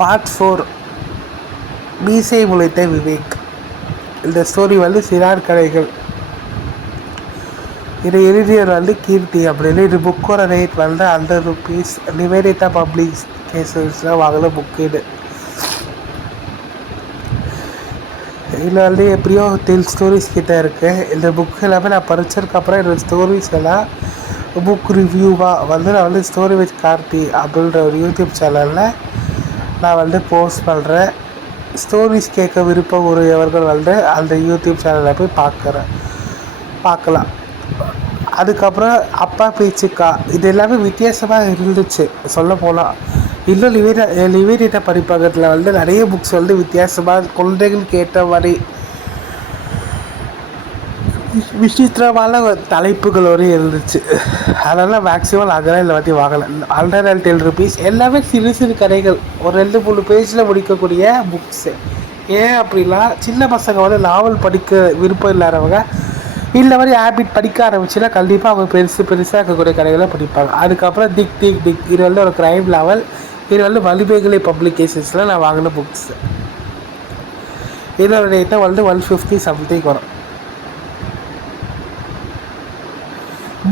Part 4 மீசை முளைத்த விவேக். இந்த ஸ்டோரி வந்து சிறார் கதைகள். இதை எழுதியவர் வந்து கீர்த்தி அப்படின்னு. இது புக்கோட ரேட் வந்து ₹100. நிவேதிதா பப்ளிகேஷன்ஸில் வாங்கின புக்கு இது. இதில் வந்து எப்படியோ 10 ஸ்டோரிஸ் கிட்டே இருக்குது. இந்த புக்கு எல்லாமே நான் படித்ததுக்கப்புறம் இந்த ஸ்டோரிஸ் எல்லாம் புக் ரிவ்யூவாக வந்து நான் வந்து ஸ்டோரி வித் கார்த்தி அப்படின்ற ஒரு யூடியூப் சேனலில் நான் வந்து போஸ்ட் பண்ணுறேன். ஸ்டோரிஸ் கேட்க விருப்பம் உடையவர்கள் வந்து அந்த யூடியூப் சேனலில் போய் பார்க்கலாம். அதுக்கப்புறம் அப்பா பேச்சுக்கா இது எல்லாமே வித்தியாசமாக இருந்துச்சு சொல்ல போனால். இன்னும் நிவேதிதா படிப்பகத்தில் வந்து நிறைய புக்ஸ் வந்து வித்தியாசமாக குழந்தைகள் கேட்ட மாதிரி விசித்திரமான தலைப்புகளோடு இருந்துச்சு. அதனால் மேக்ஸிமம் அதெல்லாம் இந்த வாட்டி வாங்கலை. ₹110 எல்லாமே சிறு சிறு கதைகள். ஒரு 2-3 பேஜில் முடிக்கக்கூடிய புக்ஸு. ஏன் அப்படின்னா சின்ன பசங்க வந்து நாவல் படிக்க விருப்பம் இல்லாதவங்க இந்த மாதிரி ஹேபிட் படிக்க ஆரம்பிச்சுன்னா கண்டிப்பாக அவங்க பெருசாக இருக்கக்கூடிய கதைகளை படிப்பாங்க. அதுக்கப்புறம் திக் திக் திக் இது வந்து ஒரு க்ரைம் நாவல். இது வந்து வலிமைகளை பப்ளிகேஷன்ஸில் நான் வாங்கின புக்ஸு. இதோட ரேட்டை வந்து 150 சம்திங் வரும்.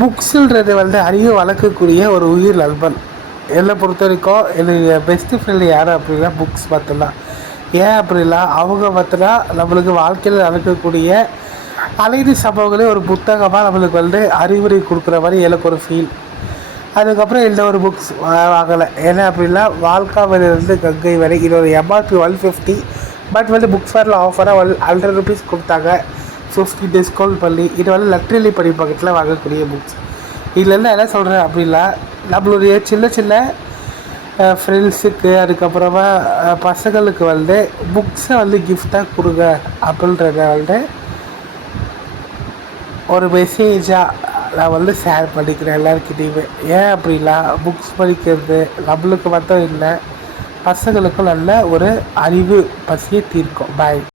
புக்ஸுன்றது வந்து அறிவு வளர்க்கக்கூடிய ஒரு உயிர் நண்பன். என்னை பொறுத்த வரைக்கும் என்னுடைய பெஸ்ட்டு ஃப்ரெண்டு யார் அப்படின்னா புக்ஸ் மட்டும்தான். ஏன் அப்படின்னா அவங்க பார்த்தோன்னா நம்மளுக்கு வாழ்க்கையில் நடக்கக்கூடிய அனைத்து சம்பவங்களே ஒரு புத்தகமாக நம்மளுக்கு வந்து அறிவுரை கொடுக்குற மாதிரி எனக்கு ஒரு ஃபீல். அதுக்கப்புறம் எந்த ஒரு புக்ஸ் வாங்கலை. ஏன்னா அப்படின்னா வாழ்க்காவிலிருந்து கங்கை வரை இதோட MRP 150. பட் வந்து புக் ஃபேரில் ஆஃபராக ₹100 கொடுத்தாங்க. 50 டிஸ்கவுண்ட் பண்ணி. இது வந்து லட்ரலி படிப்பகத்தில் வாங்கக்கூடிய புக்ஸ். இதுலேருந்து என்ன சொல்கிறேன் அப்படின்னா நம்மளுடைய சின்ன சின்ன ஃப்ரெண்ட்ஸுக்கு அதுக்கப்புறமா பசங்களுக்கு வந்து புக்ஸை வந்து கிஃப்டாக கொடுங்க அப்படின்றத வந்து ஒரு மெசேஜாக நான் வந்து ஷேர் பண்ணிக்கிறேன் எல்லாருக்கிட்டையுமே. ஏன் அப்படின்னா புக்ஸ் படிக்கிறது நம்மளுக்கு மட்டும் இல்லை, பசங்களுக்கும் நல்ல ஒரு அறிவு பசியை தீர்க்கும். பாய்.